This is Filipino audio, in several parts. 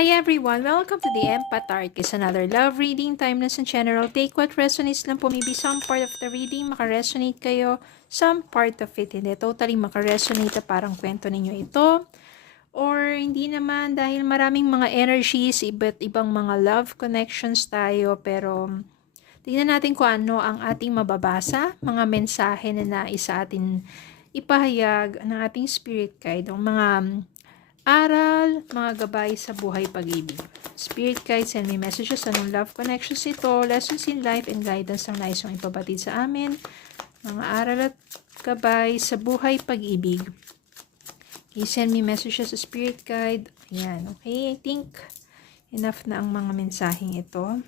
Hi everyone! Welcome to the Empath Art. It's another love reading, timeless and general. Take what resonates lang po. Maybe some part of the reading makaresonate kayo. Some part of it hindi. Totally makaresonate na parang kwento ninyo ito. Or hindi naman dahil maraming mga energies, iba't ibang mga love connections tayo. Pero tingnan natin kung ano ang ating mababasa. Mga mensahe na nais sa atin ipahayag ng ating spirit guide. Ang mga aral, mga gabay sa buhay pag-ibig. Spirit guide, send me messages. Anong love connections ito? Lessons in life and guidance ang nais mong ipabatid sa amin. Mga aral at gabay sa buhay pag-ibig. Okay, send me messages sa spirit guide. Ayan, okay. I think enough na ang mga mensaheng ito.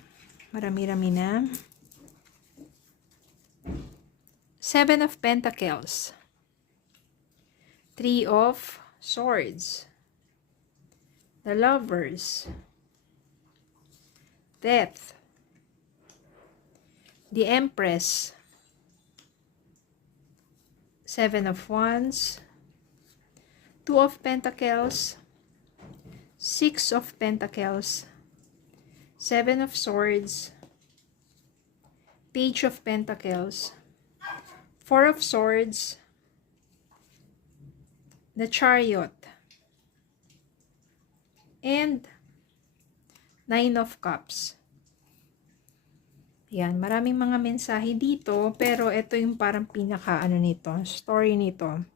Marami-rami na. 7 of Pentacles. 3 of Swords. The Lovers, Death, the Empress, 7 of Wands, 2 of Pentacles, 6 of Pentacles, 7 of Swords, Page of Pentacles, 4 of Swords, the Chariot, and 9 of Cups. Yan, maraming mga mensahe dito, pero ito yung parang pinaka nito, story nito.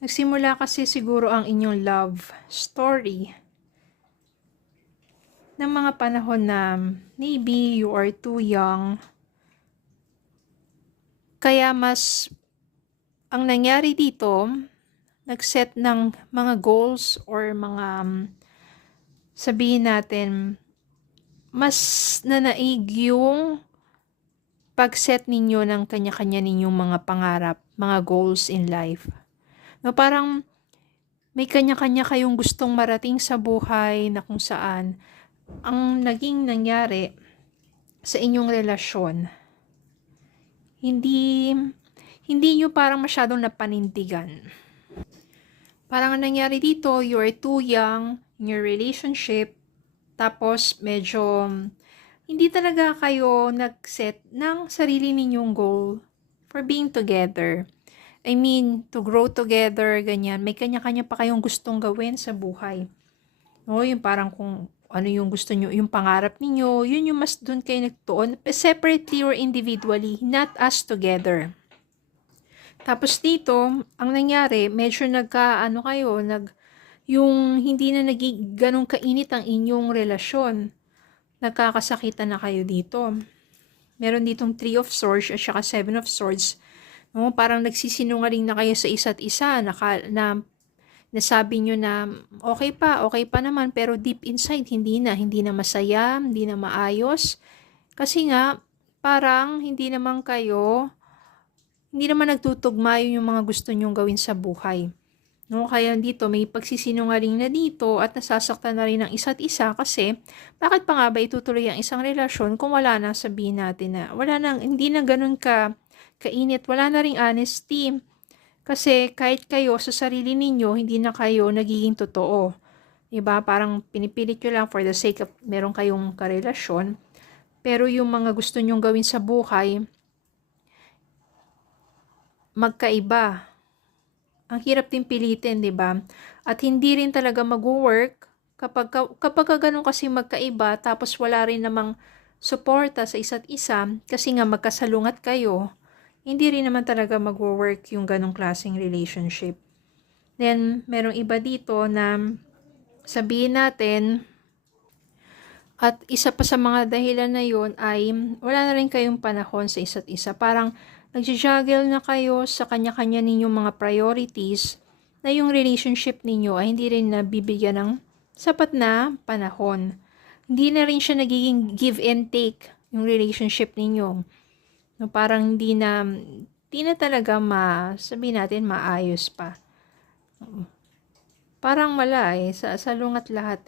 Nagsimula kasi siguro ang inyong love story ng mga panahon na maybe you are too young. Kaya mas ang nangyari dito, nag-set ng mga goals or mga sabihin natin, mas nanaig yung pag-set ninyo ng kanya-kanya ninyong mga pangarap, mga goals in life. No, parang may kanya-kanya kayong gustong marating sa buhay na kung saan ang naging nangyari sa inyong relasyon. Hindi nyo parang masyadong napanindigan. Parang ang nangyari dito, you are too young in your relationship, tapos medyo hindi talaga kayo nag-set ng sarili ninyong goal for being together. I mean, to grow together, ganyan. May kanya-kanya pa kayong gustong gawin sa buhay. No, yung parang kung ano yung gusto nyo, yung pangarap ninyo, yun yung mas doon kayo nagtuon. Separately or individually, not as together. Tapos dito, ang nangyari, medyo yung hindi na naging ganun kainit ang inyong relasyon. Nagkakasakitan na kayo dito. Meron ditong 3 of Swords at saka 7 of Swords. No, parang nagsisinungaling na kayo sa isa't isa, nasabi nyo na okay pa naman, pero deep inside, hindi na masaya, hindi na maayos. Kasi nga, parang hindi naman nagtutugma yung mga gusto nyong gawin sa buhay. No, kaya dito may pagsisinungaling na dito at nasasaktan na rin ng isa't isa kasi bakit pa nga ba itutuloy ang isang relasyon kung wala na, sabihin natin na hindi na ganun kainit, wala na ring honesty. Kasi kahit kayo sa sarili ninyo, hindi na kayo nagiging totoo. Diba? Parang pinipilit nyo lang for the sake of meron kayong karelasyon. Pero yung mga gusto nyong gawin sa buhay, magkaiba. Ang hirap din pilitin, 'di ba? At hindi rin talaga mag-work kapag ganun kasi magkaiba tapos wala rin namang suporta sa isa't isa kasi nga magkasalungat kayo. Hindi rin naman talaga mag-work yung ganung klaseng relationship. Then merong iba dito na sabihin natin, at isa pa sa mga dahilan na yun ay wala na rin kayong panahon sa isa't isa. Parang nag-juggle na kayo sa kanya-kanya ninyong mga priorities na yung relationship ninyo ay hindi rin nabibigyan ng sapat na panahon. Hindi na rin siya nagiging give and take yung relationship ninyo. No, parang hindi na talaga sabihin natin maayos pa. Parang wala sa lungat lahat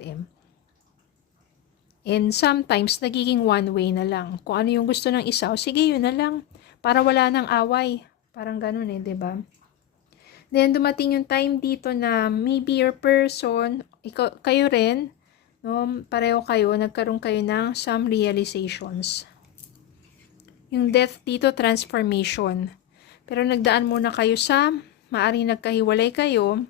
And sometimes, nagiging one way na lang. Kung ano yung gusto ng isa, o sige, yun na lang. Para wala nang away. Parang ganun 'di ba? Then, dumating yung time dito na maybe your person, kayo rin, no, pareho kayo, nagkaroon kayo ng some realizations. Yung death dito, transformation. Pero nagdaan muna kayo sa, maaring nagkahiwalay kayo,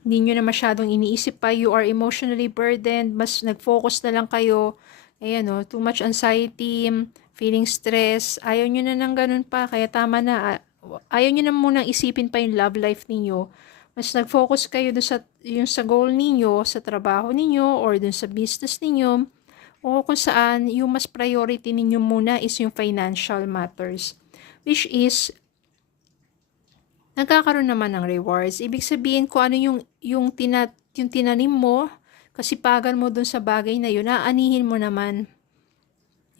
hindi nyo na masyadong iniisip pa, you are emotionally burdened, mas nag-focus na lang kayo, ayan o, too much anxiety, feeling stress, ayaw nyo na ng ganun pa, kaya tama na, ayaw nyo na munang isipin pa yung love life ninyo, mas nag-focus kayo dun sa, yung sa goal ninyo, sa trabaho ninyo, or dun sa business ninyo, o kung saan, yung mas priority ninyo muna is yung financial matters, which is, nagkakaroon naman ng rewards. Ibig sabihin kung ano yung tinanim mo, kasipagan mo dun sa bagay na yun, aanihin mo naman.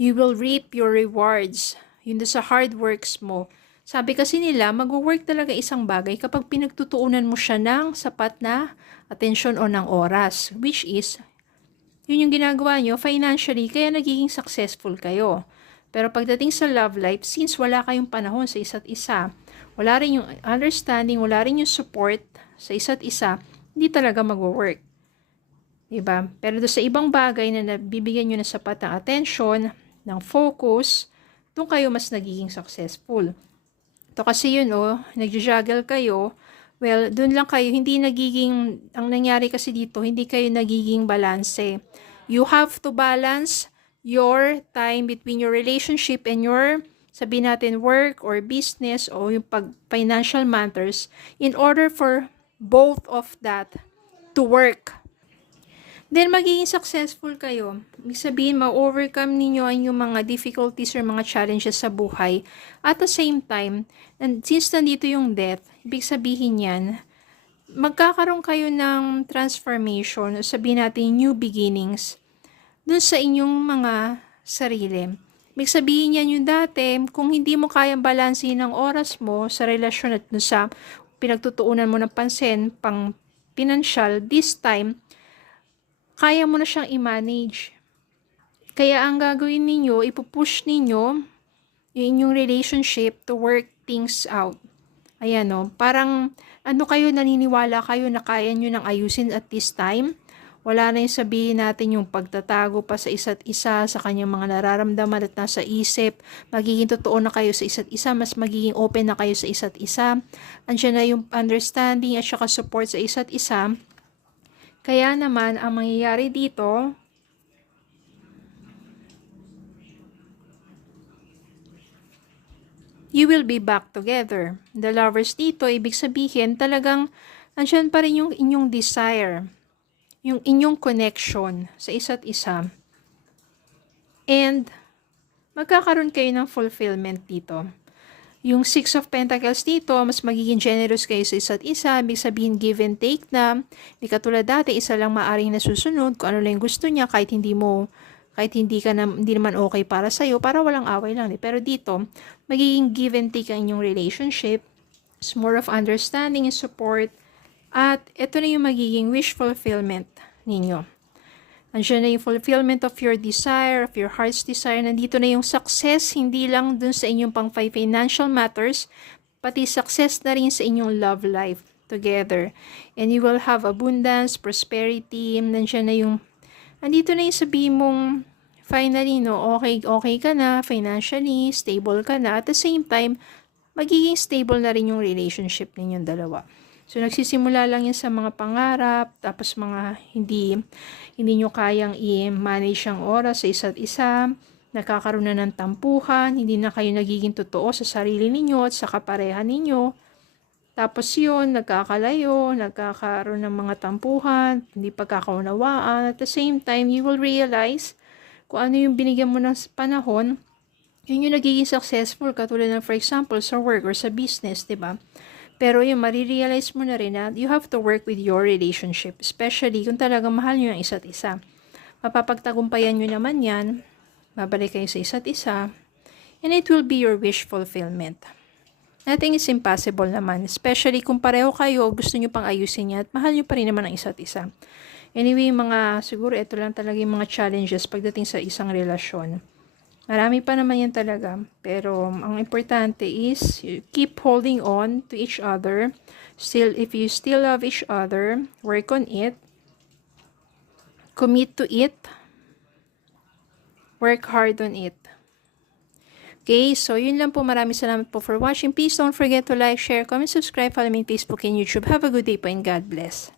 You will reap your rewards. Yun dun sa hard works mo. Sabi kasi nila, mag-work talaga isang bagay kapag pinagtutuunan mo siya ng sapat na atensyon o ng oras. Which is, yun yung ginagawa nyo financially, kaya nagiging successful kayo. Pero pagdating sa love life, since wala kayong panahon sa isa't isa, wala rin yung understanding, wala rin yung support sa isa't isa, hindi talaga mag-work. Diba? Pero doon sa ibang bagay na nabibigyan nyo na sapat ng attention, ng focus, doon kayo mas nagiging successful. Ito kasi yun, nag-juggle kayo, well, doon lang kayo, hindi nagiging, ang nangyari kasi dito, hindi kayo nagiging balanse. You have to balance your time between your relationship and your, sabihin natin, work or business o yung financial matters in order for both of that to work. Then, magiging successful kayo. Ibig sabihin, ma-overcome ninyo ang yung mga difficulties or mga challenges sa buhay. At the same time, and since nandito yung death, ibig sabihin yan, magkakaroon kayo ng transformation, sabihin natin new beginnings, dun sa inyong mga sarili. Ibig sabihin yan yung dati, kung hindi mo kayang balansin ang oras mo sa relasyon at dun sa pinagtutuunan mo ng pansin, pang financial, this time, kaya mo na siyang i-manage. Kaya ang gagawin ninyo, ipupush ninyo yung inyong relationship to work things out. Ayan parang kayo, naniniwala kayo na kaya nyo nang ayusin at this time. Wala na yung sabihin natin yung pagtatago pa sa isa't isa, sa kanyang mga nararamdaman at nasa isip. Magiging totoo na kayo sa isa't isa, mas magiging open na kayo sa isa't isa. Andiyan na yung understanding at saka support sa isa't isa. Kaya naman, ang mangyayari dito, you will be back together. The lovers dito, ibig sabihin, talagang andyan pa rin yung inyong desire, yung inyong connection sa isa't isa. And, magkakaroon kayo ng fulfillment dito. Yung Six of Pentacles dito, mas magiging generous kayo sa isa't isa. Ibig sabihin, give and take na. Hindi katulad dati, isa lang maaring nasusunod kung ano lang yung gusto niya, kahit hindi naman okay para sa'yo, para walang away lang. Pero dito, magiging give and take ang inyong relationship. It's more of understanding and support. At ito na yung magiging wish fulfillment ninyo. Andiyan na yung fulfillment of your desire, of your heart's desire. Nandito na yung success, hindi lang dun sa inyong pang financial matters, pati success na rin sa inyong love life together. And you will have abundance, prosperity. Nandiyan na yung, nandito na yung sabihin mong, finally, okay ka na, financially, stable ka na. At the same time, magiging stable na rin yung relationship ninyong dalawa. So, nagsisimula lang yan sa mga pangarap, tapos mga hindi nyo kayang i-manage ang oras sa isa't isa, nagkakaroon na ng tampuhan, hindi na kayo nagiging totoo sa sarili ninyo at sa kapareha ninyo. Tapos yun, nagkakalayo, nagkakaroon ng mga tampuhan, hindi pagkakaunawaan. At the same time, you will realize kung ano yung binigyan mo ng panahon, yun yung nagiging successful, katulad ng for example, sa work or sa business, diba? Pero yung marirealize mo na rin na you have to work with your relationship, especially kung talagang mahal nyo ang isa't isa. Mapapagtagumpayan nyo naman yan, babalik kayo sa isa't isa, and it will be your wish fulfillment. Nothing is impossible naman, especially kung pareho kayo, gusto nyo pang ayusin niya at mahal nyo pa rin naman ang isa't isa. Anyway, siguro ito lang talaga yung mga challenges pagdating sa isang relasyon. Marami pa naman yan talaga. Pero ang importante is you keep holding on to each other. Still, if you still love each other, work on it. Commit to it. Work hard on it. Okay, so yun lang po. Maraming salamat po for watching. Please don't forget to like, share, comment, subscribe, follow me on Facebook and YouTube. Have a good day po and God bless.